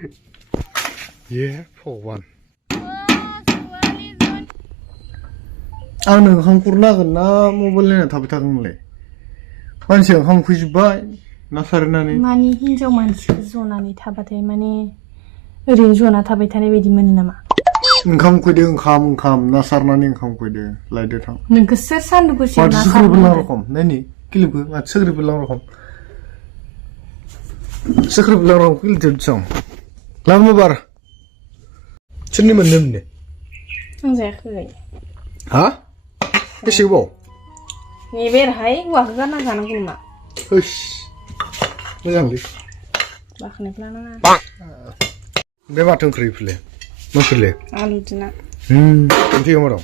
Yeah, for one. आंनो ओंखाम खुरनांगोन ना मबाइल नायना थाबाय थागोन नोंलाय मानसिया ओंखाम उखैजोब्बाय ना सारनानै मानि हिनजाव मानसिखौ जनानै थाबाथाय माने ओरैनो जना थाबाय थानाय बायदि मोनो नामा ओंखाम उखैदो ओंखाम ना सारनानै ओंखाम उखैदो लायदो थां नोंखौ सोर सान्दुंखौ सियाव ना सारनानै रखम नायनि किलिपखौ माथो सोग्रिबोलां रखम सोग्रिबोलां रखम किलिपजों सं लाबो बार सोरनि मोननो आं जायाखै हा बेसे गोबाव नेबेरहाय हौवाखौ गारना जानांगौ नामा होस मोजांलै बाखनायफ्ला नाङा बे माथो ओंख्रिफोरलाय मा ओंख्रिलाय आलुजों ना ओंख्रिया मा दं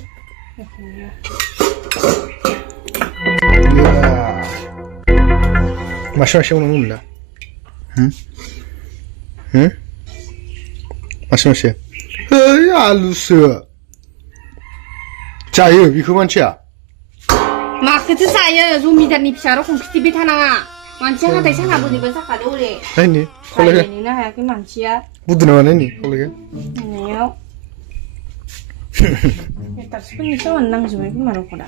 मासे एवनांगौमोन ना मासे है आलुसो जायो बेखौ मानसिया माखौथो जायो जमिदारनि फिसा रखम खिथिबाय थानाङा मानसिया हाथाय साहा बोरैबा जाखादो हले नायनि रायज्लायनोनो हायाखै मानसिया बुद्दु नामा नायनि खौलायखौ होनायाव हेटार्सफोरनि सोमोन्दै नांजोबबाय खोमा रखदा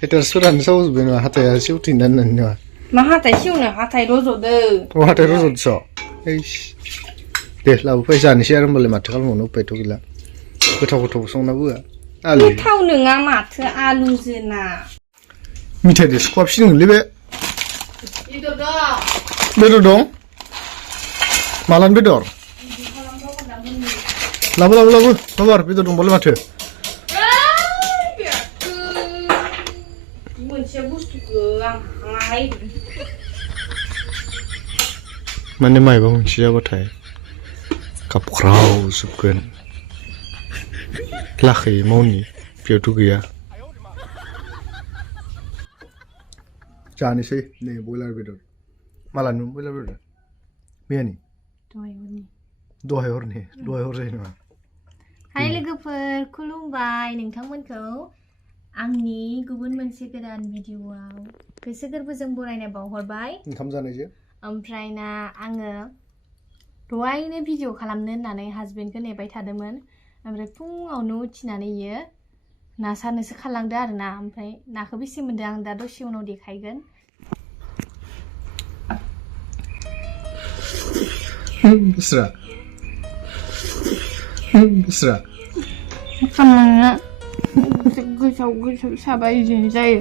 हेटार्सफोरानो सावजोब्बाय नङा हाथाया सेवथिनानै होननानै नङा मा हाथाय सेवनो हाथाय रज'दो हाथाय रज'दोंस' दे लाबोफै जानोसै आरो होमबालाय माथो खालामबावनो उपायथ' गैला गोथाव संना बोआ आलु गोथाव नङा माथो आलुजोना मिथाइजों सुखुहाबसिनोलै बे बेदर दं मालानि बेदर लाबो बाबार बेदर दंबालाय माथो मोनसे बुस्थुखौ आं हाय माने मायबा मोनसे जाबाथाय गाबख्राव जोबगोन लाखै मावनि बेयावथ' गैया जानोसै नै बयलार बेदर मालानि बयलार बेदर मैयानि दहाय हर जायो नङा हाय लोगोफोर खुलुमबाय नोंथांमोनखौ आंनि गुबुन मोनसे गोदान भिडिअआव गोसो गोरबोजों बरायनाय बावहरबाय ओंखाम जानायजों ओमफ्राय ना आङो दहायनो भिडिअ खालामनो होननानै हासबेन्डखौ नेबाय थादोंमोन ओमफ्राय फुङावनो उथिनानै इयो ना सारनोसो खालामदो आरो ना ओमफ्राय नाखौ बेसे मोन्दों आं दा दसे उनाव देखायगोन बिस्रा खामानिया गोसाव साबा इदिनो जायो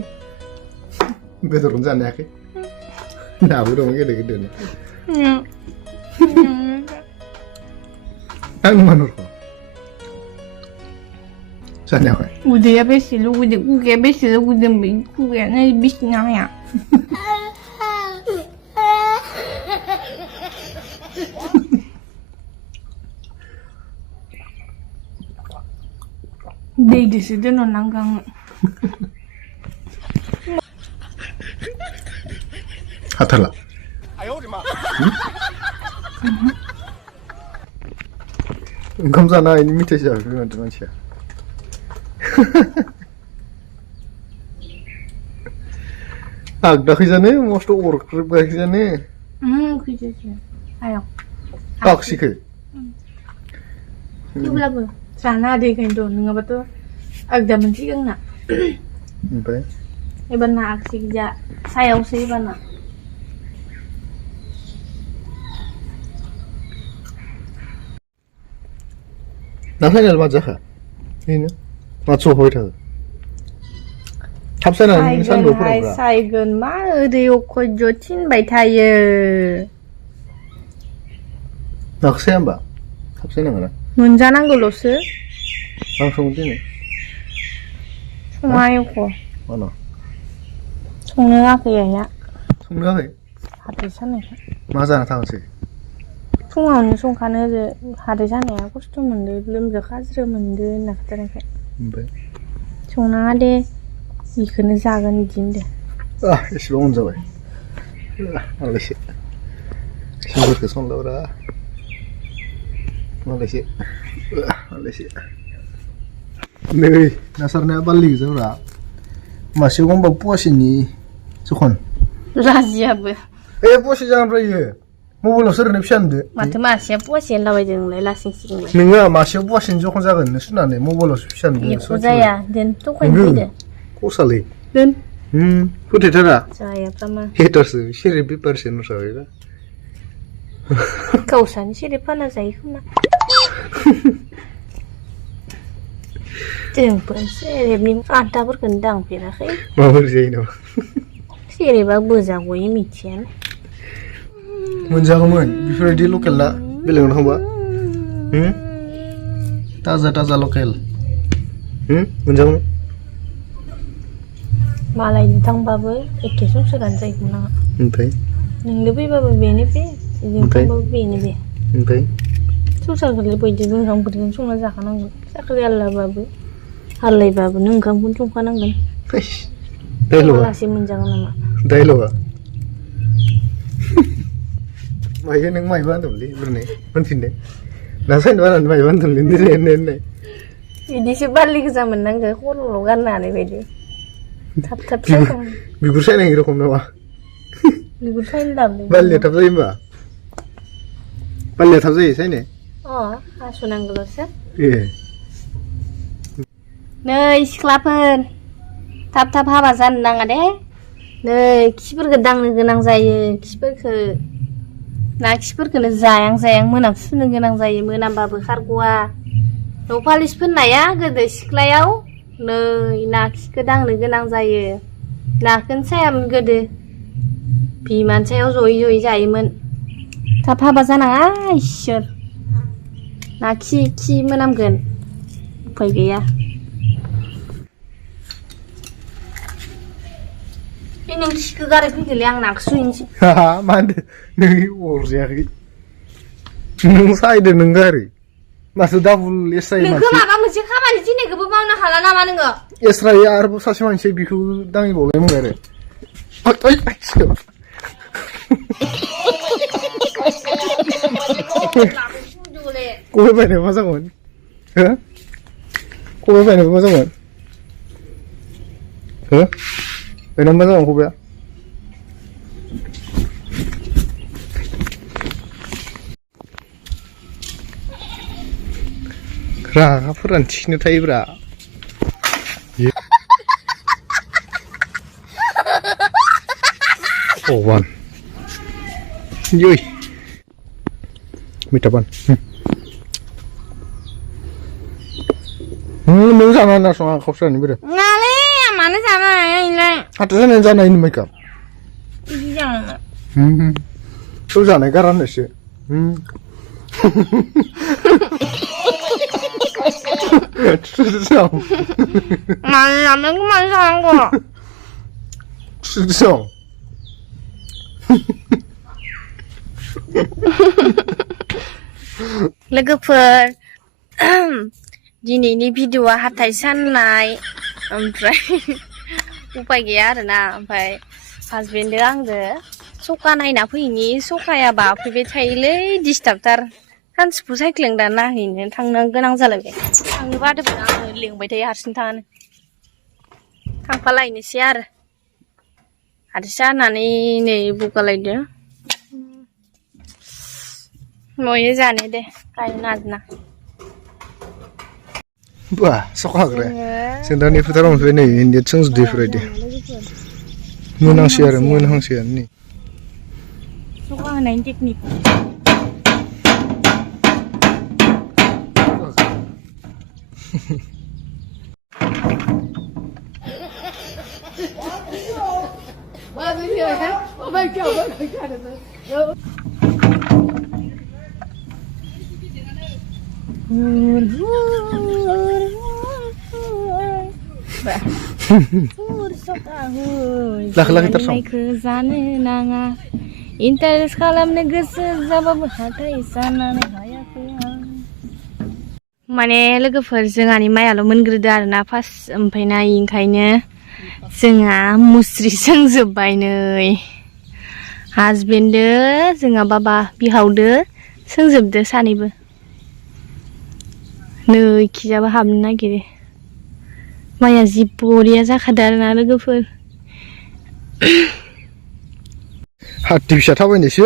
बेदरखौनो जानो हायाखै नाबो दं गेदेरनो आं मानहरखौ जानो हायाखै उदैया बेसे लुगैदों खुगाया बेसे लुगैदों बे खुगायानो बिसिना हाया दैदोसो दोनहरनांगौ आङो हाथारला ओंखाम जानो हायिनि मेथाइ जाबाय माथो मानसिया आगदाखैजानो मस्थ' अरख्रेबगाखैजानो खैजासो आयं आगसिखै थेवब्लाबो जानो हादो इखायनोथ' नङाबाथ' आगदा मोनसिगोन आंना ओमफ्राय एबारना आगसिखैजा सायावसो एबारना ना फाइनाल मा जाखा बेनो मा सफाबाय थाखो थाब सायनानै सानदुंफोराव सायगोन मा ओरै अखयज' थिनबाय थायो नाखौ साया होमबा थाब सायनांगोन ना मोनजानांगौल'सो आं संनो दिनै सङा एख' मानो संनो होआखै आइया संनो होआखै हाथाय सानायखाय मा जाना थांसै फुङावनो संखानो हाथाय सानाया खस्थ' मोनदो लोमजा खाज्रो मोनदो होनना खोथानायखाय ओमफ्राय संनाङा दे बेखौनो जागोन बिदि होनदो एसेबां मोनजाबाय मालायसो सिंफोरखौ संलाब्रा मालायसो नै ना सारनाया बारलि गोजाब्रा मासेयाव गंबा पवासेनि जखन राजियाबो पवासे जागोन ओमफ्राय मबाइलावसो ओरैनो फिसा नुदो माथो मासेया पवासे होनलाबायदों नोंलाय लासिं सिंलाय नोङो मासेयाव पवासेनि जखन जागोन नों सुनानै मबाइलावसो फिसा नुदो एख' जाया दोन थखायनो फैदो खसालै दोन फोथायथारा जायाफ्रा मा हेटारसो सेरे बेपारसो नुसाबायबा गावसानि सेरेब फाना जायो खोमा जोंबो सेरेबनि आदाफोरखौनो दांफेराखै माबोरै जायो नामा सेरेबा बोजा गयो मिथियानो मोनजागौमोन बेफोरबायदि लकेल ना बेलेगाव थांबा ताजा ताजा लकेल मोनजागौमोन मालायनो थांबाबो एखे संसारानो जायो ना ओमफ्राय नोंनो फैबाबो बेनो बे जों थांबाबो बेनो बे ओमफ्राय संसारखौलाय बयजोंबो ओंखामफोरजों संना जाखानांगौ साख्रि आल्लाबाबो हालायबाबो नों ओंखामखौनो संखानांगोन लासै मोनजागोन नामा डायलगा मायो नों मायबा होनदोंमोनलै बुरनाय मोनफिनदो नासायनो बानानै मायबा होनदोंमोनलै होननाय बिदिसो बारलि गोजा मोननांगौ खर'ल' गाननानै बायदि थाब थाब सायखां बिगुर सायनाय रखम नामा बिगुर सायनो दाबले बारलिया थाब जायो होमबा बारलिया थाब जायो सायनो हासुनांगौल'सो ए नै सिख्लाफोर थाब थाब हाबा जानो नाङा दे नै खिफोरखौ दांनो गोनां जायो खिफोरखौनो जायां जायां मोनाम सुनो गोनां जायो मोनामबाबो खारग'वा न' पालिस फोननाया गोदो सिख्लायाव नै खिखौ दांनो गोनां जायो नाखौनो सायामोन गोदो बिमानि सायाव जयै जयै जायोमोन थाब हाबा जानाङा इसोर खि मोनामगोन उफाय गैया नों खिखौ गारै फैदोलै आं नाखौ सुहैनोसै मा होनदों नों अरजायाखै नों सायदो नों गारै माथो डाबल एस्रायै नोंखौ माबा मोनसे खामानि दिनैखौबो मावनो हाला नामा नोङो एस्रायै आरोबाव सासे मानसि बेखौ दाङैबावलाय मोनबाय आरो खबाय बायनोबो मा जागौमोन खबाय बायनोबो मा जागौमोन बायनानै मा जागौमोन खबाया रागाफोरानो थिखिनो थायोब्रा भगवान मिटाबान नों जाना नासङा खावसेयानो बोरो नालै मानो जानो हाया हाथो जानाय जानाय नुमायखा बिदि जानो थ' जानाय गारानोसो मानो जानांगौ लोगोफोर दिनैनि भिडिअआ हाथाइ साननाय ओमफ्राय उपाय गैया आरोना ओमफ्राय हासबेन्डजों आंजों सखा नायना फैनि सखाया बाफैबाय थायोलै डिस्टार्बथार सानजौफु साइक्लिं दा नायहैनो थांनो गोनां जालायबाय थांनो बादोंमोन आङो लिंबाय थायो हारसिं थाङानो थांफालायनोसै आरो हारसिं जानानै नै बुगालायदो मयो जाने दे गायनो नाजना बा सखाग्रा जों दा नै फोथाराव मोनफैबाय नै नेट सोंजोबदों मोनहांसै मोनहांसैयानो नै सखा होनायनि टेकनिक लाखै थारसं जानो नाङा इन्टारेस्ट खालामनो गोसो जाबाबो हाथाय जानानै हायाखै माने लोगोफोर जोंहानि माइयाल' मोनग्रोदो आरोना फार्स्ट ओमफ्राय ना ओंखायनो जोंहा मुस्रि सोंजोब्बाय नै हासबेन्डदो जोंहा बाबा बिहावदो सोंजोबदो सानैबो नै खिजाबो हाबनो नागिरो माइया जि बरिया जाखादो आरोना लोगोफोर हाथि फिसा थाबायनायसो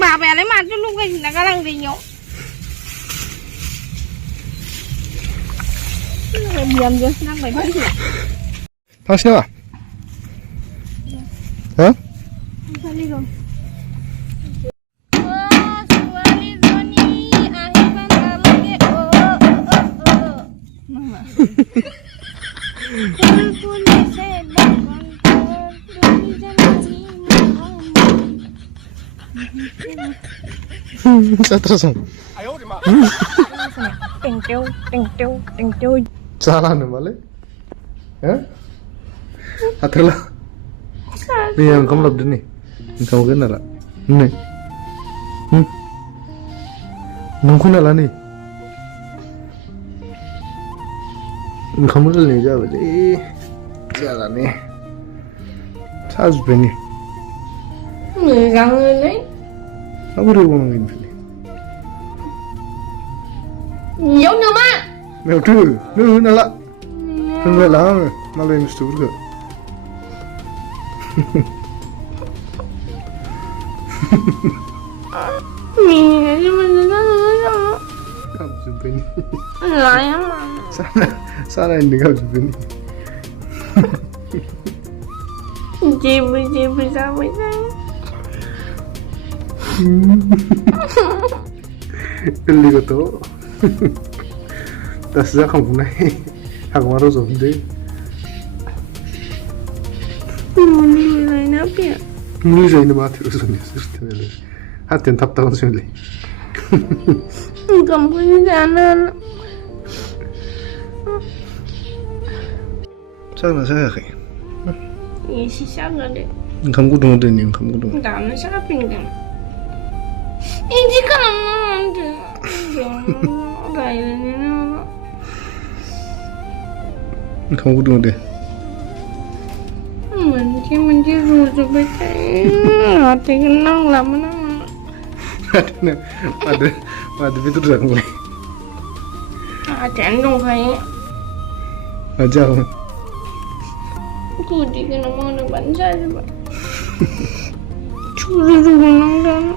बाबायालाय माथो लगायजोबना गालांदों बिहामजोसो नांबाय फैला थांसै नामा हो जाथ्रासं जाला नामालै हो हाथारला नै ओंखाम लाबोदो नै ओंखामखौ होना ला नै नोंखौ होना ला नै ओंखाम रायलायनाय जाबायलै जाला ने साजोब्बाय नै मोजाङै माबोरै गनांगौ इनिफ्राय इयाव नामा मायावथो नों होना ला होनबायला आङो मालायनि बुस्थुफोरखौ गाबजोब्बाय सारायनो गाबजोब्बाय जेबो जेबो जाबाय जायो गोरलै गथ' दासो जाखांफुनाय हागमा रज'फिनदो मुलि जायो नामा हाथाय रज'नायासो सोरथाय हाथायानो थाबथागोनसोलै ओंखामखौनो जानो जागोना जायाखै एसे जागोन ओंखाम गुदुं होदो नै ओंखाम गुदुं दानो जाफिनगोन इदि खालामनांगौ रायलायनो ओंखाम गुदुं होदो मोनसे मोनसे रज'बाय थायो हाथायखौनो नांलामोन आङो मादो बेदर जागोनलाय हाथायानो दंखायो मादो जागोन गुदिखौनो मोनोबानो जाजोबबाय सुरु नांदानो